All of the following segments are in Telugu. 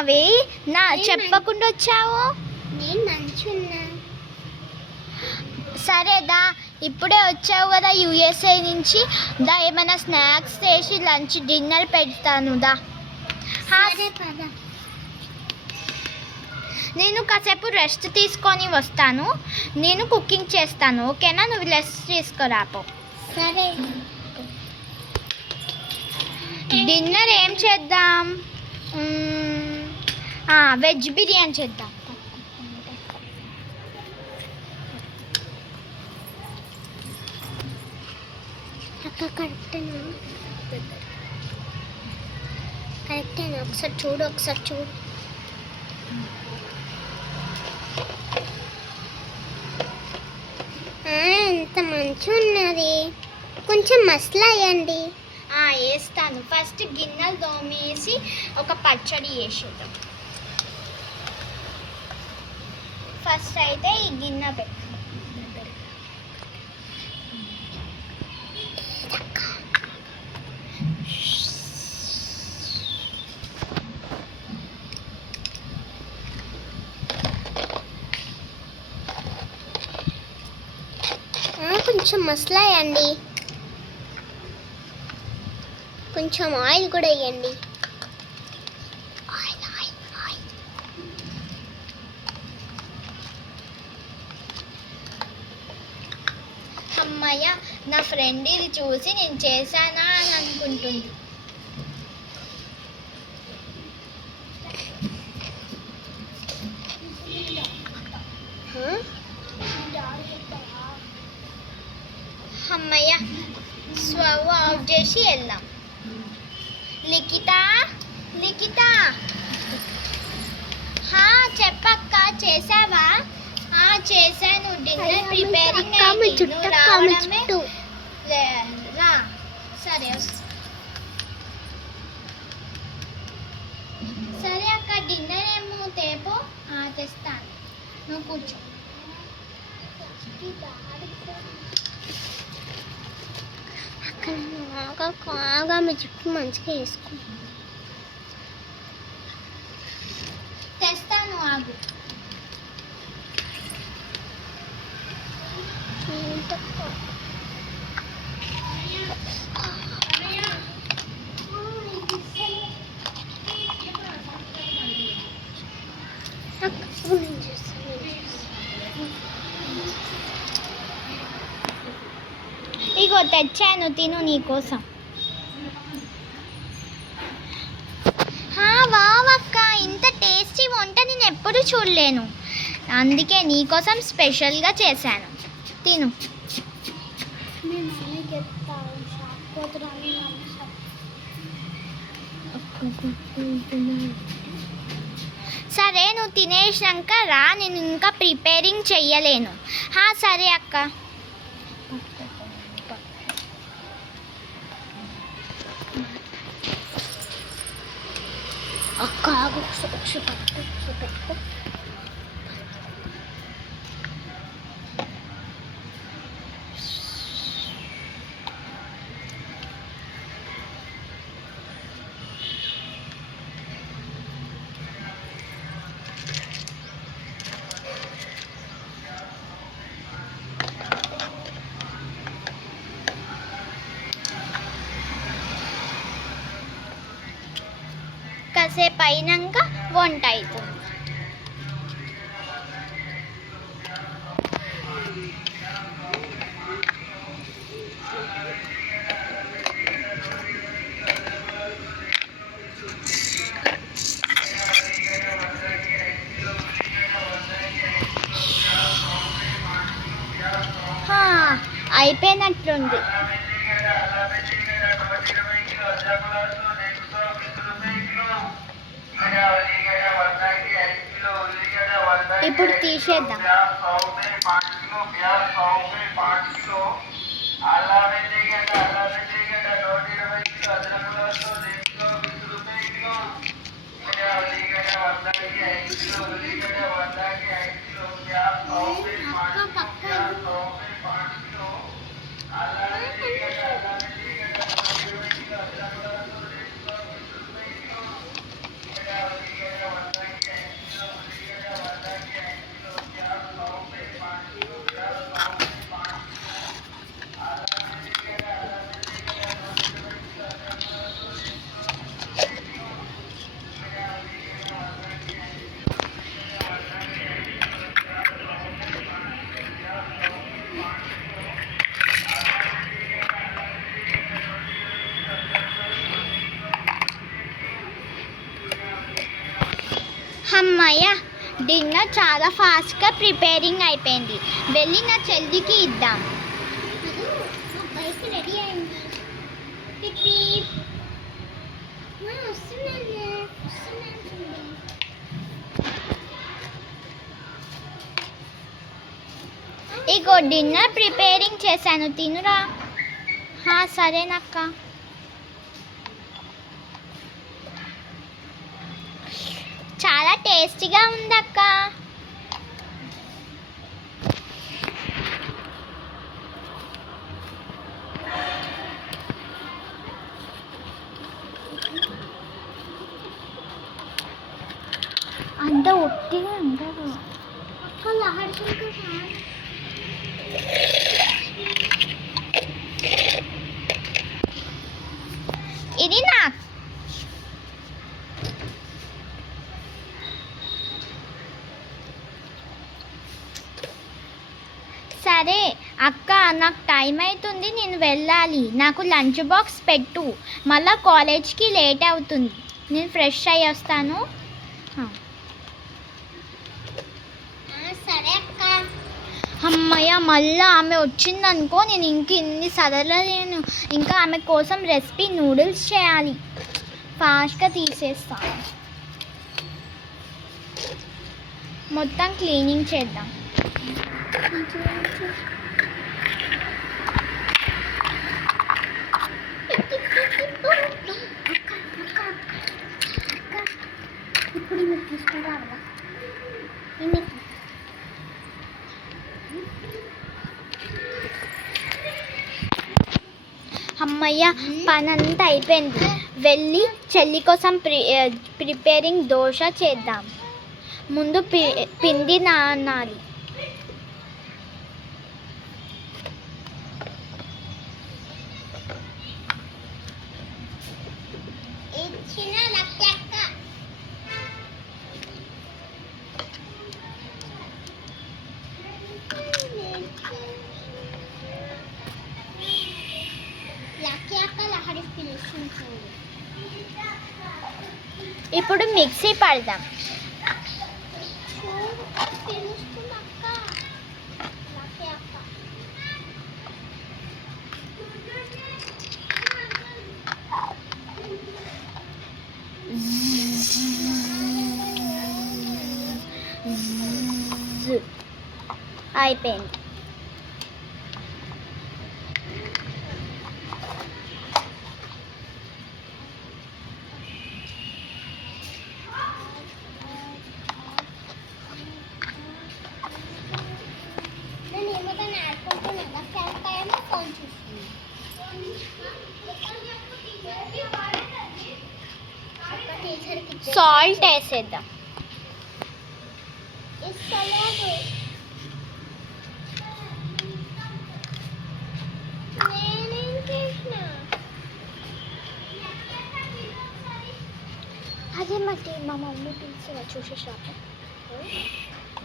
ఎక్కడున్నావే? నా చెప్పకుండా వచ్చావు. సరేదా, ఇప్పుడే వచ్చావు కదా యూఎస్ఏ నుంచి. దా, ఏమైనా స్నాక్స్ చేసి లంచ్ డిన్నర్ పెడతాను దా. నేను కాసేపు రెస్ట్ తీసుకొని వస్తాను. నేను కుకింగ్ చేస్తాను, ఓకేనా? నువ్వు రెస్ట్ తీసుకురాపో. సరే. డిన్నర్ ఏం చేద్దాం? వెజ్ బిర్యానీ చేద్దాం. కరెక్టేనా? ఒకసారి చూడు. ఎంత మంచిగా ఉన్నది. కొంచెం మసాలా వేయండి. వేస్తాను. ఫస్ట్ గిన్నెలు దోమేసి ఒక పచ్చడి వేసేద్దాం. ఫస్ట్ అయితే ఈ గిన్నె పెట్టు. కొంచెం మసాలా వేయండి. కొంచెం ఆయిల్ కూడా వేయండి. అమ్మయ్య, నా ఫ్రెండ్ ఇది చూసి నేను చేశానా అని అనుకుంటుంది. అమ్మయ్య, స్టవ్ ఆఫ్ చేసి వెళ్దాం. లిఖిత, చెప్పక్క, చేసావా? చేశాను. డిన్నర్ ప్రిపేరింగ్ రా. సరే అక్క, డిన్నర్ ఏమో తేపో. తెస్తాను, నువ్వు కూర్చో. కాగా మీ చుట్టూ మంచిగా వేసుకో. తెస్తాను, ఆగు. ఇగో తెచ్చాను, తిను నీకోసం. వావక్క, ఇంత టేస్టీ వంట నేను ఎప్పుడు చూడలేను. అందుకే నీకోసం స్పెషల్గా చేశాను, తిను. సరే, నువ్వు తినేసాక రా, నేను ఇంకా ప్రిపేరింగ్ చెయ్యలేను. సరే అక్క. పెట్టుకో. కాసేపు అయినాక వంట అవుతుంది. అయిపోయినట్లుంది. ఇప్పుడు తీసేద్దాం. అమ్మయ్య, డిన్నర్ చాలా ఫాస్ట్గా ప్రిపేరింగ్ అయిపోయింది. వెళ్ళి నా చెల్లికి ఇద్దాం. బైక్ రెడీ అయింది. ఇగో డిన్నర్ ప్రిపేరింగ్ చేశాను, తినురా. సరేనక్క. చాలా టేస్టీగా ఉందక్క. అంత ఒట్టిగా ఉండదు. ఇది నా సరే అక్క, నాకు టైం అవుతుంది, నేను వెళ్ళాలి. నాకు లంచ్ బాక్స్ పెట్టు, మళ్ళీ కాలేజ్కి లేట్ అవుతుంది. నేను ఫ్రెష్ అయ్యి వస్తాను. సరే అక్క. అమ్మయ్య, మళ్ళీ ఆమె వచ్చిందనుకో, నేను ఇన్ని సదరలేను. ఇంకా ఆమె కోసం రెసిపీ నూడిల్స్ చేయాలి. ఫాస్ట్గా తీసేస్తాను. మొత్తం క్లీనింగ్ చేద్దాం. ఇప్పుడు మీరు తీసుకుంటారా? అమ్మయ్య, పని అంతా అయిపోయింది. వెళ్ళి చెల్లి కోసం ప్రిపేరింగ్ దోశ చేద్దాం. ముందు పిండి నానాలి. ఇప్పుడు మిక్సీ పడదాం. అయిపోయింది. సాల్ట్ వేసేద్దాం. అదే మట్టి మా మమ్మీ పిలిచి చూసేసాక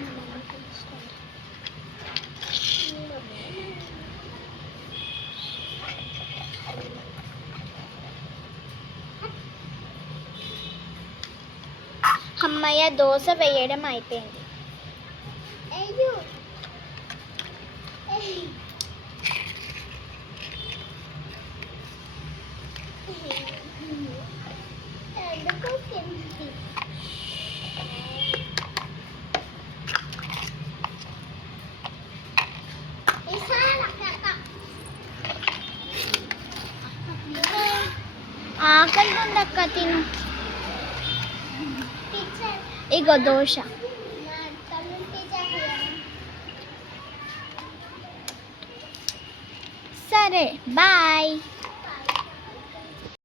మా మమ్మీ పిలుస్తుంది. అమ్మయ్య, దోశ వేయడం అయిపోయింది. ఆకలి ఉందక్క, తిను. ఇగో దోశ. సరే, బాయ్.